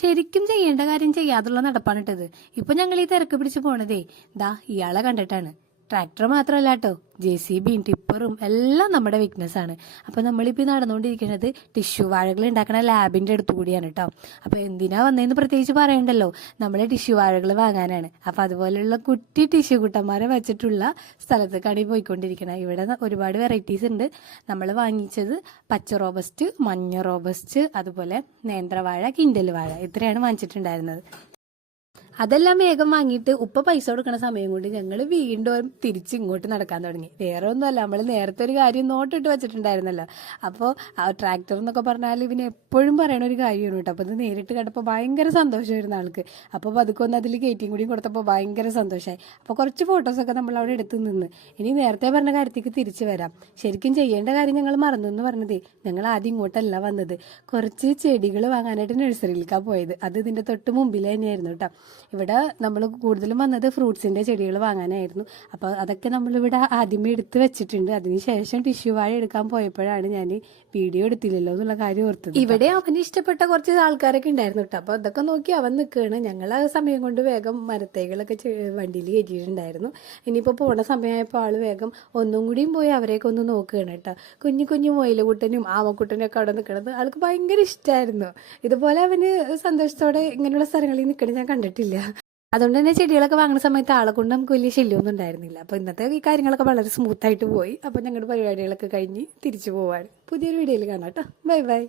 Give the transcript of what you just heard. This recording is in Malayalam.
ശരിക്കും ചെയ്യേണ്ട കാര്യം ചെയ്യാതുള്ള നടപ്പാണിട്ടത്. ഇപ്പൊ ഞങ്ങൾ ഈ തിരക്ക് പിടിച്ച് പോണതേ ഇയാളെ കണ്ടിട്ടാണ്. ട്രാക്ടർ മാത്രമല്ല കേട്ടോ, JCBയും ടിപ്പറും എല്ലാം നമ്മുടെ വീക്ക്നെസ് ആണ്. അപ്പൊ നമ്മളിപ്പോ നടന്നുകൊണ്ടിരിക്കുന്നത് ടിഷ്യൂ വാഴകൾ ഉണ്ടാക്കുന്ന ലാബിന്റെ അടുത്തു കൂടിയാണ് കേട്ടോ. അപ്പൊ എന്തിനാ വന്നതെന്ന് പ്രത്യേകിച്ച് പറയണ്ടല്ലോ, നമ്മളെ ടിഷ്യൂ വാഴകൾ വാങ്ങാനാണ്. അപ്പൊ അതുപോലെയുള്ള കുട്ടി ടിഷ്യൂ കുട്ടന്മാരെ വെച്ചിട്ടുള്ള സ്ഥലത്തേക്കാണ് ഈ പോയിക്കൊണ്ടിരിക്കുന്നത്. ഇവിടെ ഒരുപാട് വെറൈറ്റീസ് ഉണ്ട്. നമ്മൾ വാങ്ങിച്ചത് പച്ച റോബസ്റ്റ്, മഞ്ഞ റോബസ്റ്റ്, അതുപോലെ നേന്ത്രവാഴ, കിൻഡൽ വാഴ, ഇത്രയാണ് വാങ്ങിച്ചിട്ടുണ്ടായിരുന്നത്. അതെല്ലാം വേഗം വാങ്ങിയിട്ട് ഉപ്പ പൈസ കൊടുക്കണ സമയം കൊണ്ട് ഞങ്ങൾ വീണ്ടും തിരിച്ച് ഇങ്ങോട്ട് നടക്കാൻ തുടങ്ങി. വേറെ ഒന്നുമല്ല, നമ്മൾ നേരത്തെ ഒരു കാര്യം നോട്ടിട്ട് വെച്ചിട്ടുണ്ടായിരുന്നല്ലോ. അപ്പോൾ ആ ട്രാക്ടർ എന്നൊക്കെ പറഞ്ഞാൽ ഇവന് എപ്പോഴും പറയണ ഒരു കാര്യമാണ് കേട്ടോ. അപ്പോൾ ഇത് നേരിട്ട് കണ്ടപ്പോൾ ഭയങ്കര സന്തോഷമായിരുന്നു ആൾക്ക്. അപ്പോൾ പതുക്കെ ഒന്ന് അതിൽ കയറ്റിയും കൂടി കൊടുത്തപ്പോൾ ഭയങ്കര സന്തോഷമായി. അപ്പോൾ കുറച്ച് ഫോട്ടോസൊക്കെ നമ്മൾ അവിടെ എടുത്ത് നിന്ന് ഇനി നേരത്തെ പറഞ്ഞ കാര്യത്തേക്ക് തിരിച്ചു വരാം. ശരിക്കും ചെയ്യേണ്ട കാര്യം ഞങ്ങൾ മറന്നു എന്ന് പറഞ്ഞതേ, ഞങ്ങൾ ആദ്യം ഇങ്ങോട്ടല്ല വന്നത്, കുറച്ച് ചെടികൾ വാങ്ങാനായിട്ട് നഴ്സറിയിലേക്കാണ് പോയത്. അത് ഇതിൻ്റെ തൊട്ട് മുമ്പിൽ തന്നെയായിരുന്നു കേട്ടോ. ഇവിടെ നമ്മൾ കൂടുതലും വന്നത് ഫ്രൂട്ട്സിന്റെ ചെടികൾ വാങ്ങാനായിരുന്നു. അപ്പോൾ അതൊക്കെ നമ്മളിവിടെ ആദ്യമേ എടുത്ത് വെച്ചിട്ടുണ്ട്. അതിനുശേഷം ടിഷ്യൂ വാഴ എടുക്കാൻ പോയപ്പോഴാണ് ഞാൻ വീഡിയോ എടുത്തില്ലല്ലോ എന്നുള്ള കാര്യം ഓർത്തത്. ഇവിടെ അവന് ഇഷ്ടപ്പെട്ട കുറച്ച് ആൾക്കാരൊക്കെ ഉണ്ടായിരുന്നു കേട്ടോ. അപ്പോൾ അതൊക്കെ നോക്കി അവൻ നിൽക്കുകയാണ്. ഞങ്ങൾ ആ സമയം കൊണ്ട് വേഗം മരത്തൈകളൊക്കെ വണ്ടിയിൽ കയറ്റിയിട്ടുണ്ടായിരുന്നു. ഇനിയിപ്പോൾ പോണ സമയമായപ്പോൾ ആൾ വേഗം ഒന്നും കൂടിയും പോയി അവരെയൊക്കെ ഒന്ന് നോക്കുകയാണ് കേട്ടോ. കുഞ്ഞു കുഞ്ഞു മൊയിലക്കുട്ടനും ആമക്കുട്ടനും ഒക്കെ അവിടെ നിൽക്കണത് ആൾക്ക് ഭയങ്കര ഇഷ്ടമായിരുന്നു. ഇതുപോലെ അവന് സന്തോഷത്തോടെ ഇങ്ങനെയുള്ള സ്ഥലങ്ങളിൽ നിൽക്കണത് ഞാൻ കണ്ടിട്ടില്ല. അതുകൊണ്ട് തന്നെ ചെടികളൊക്കെ വാങ്ങുന്ന സമയത്ത് ആളെ കൊണ്ട് നമുക്ക് വലിയ ശല്യമൊന്നും ഉണ്ടായിരുന്നില്ല. അപ്പോൾ ഇന്നത്തെ ഈ കാര്യങ്ങളൊക്കെ വളരെ സ്മൂത്തായിട്ട് പോയി. അപ്പോൾ ഞങ്ങളുടെ പരിപാടികളൊക്കെ കഴിഞ്ഞ് തിരിച്ചു പോവാണ്. പുതിയൊരു വീഡിയോയിൽ കാണാം കേട്ടോ. Bye bye.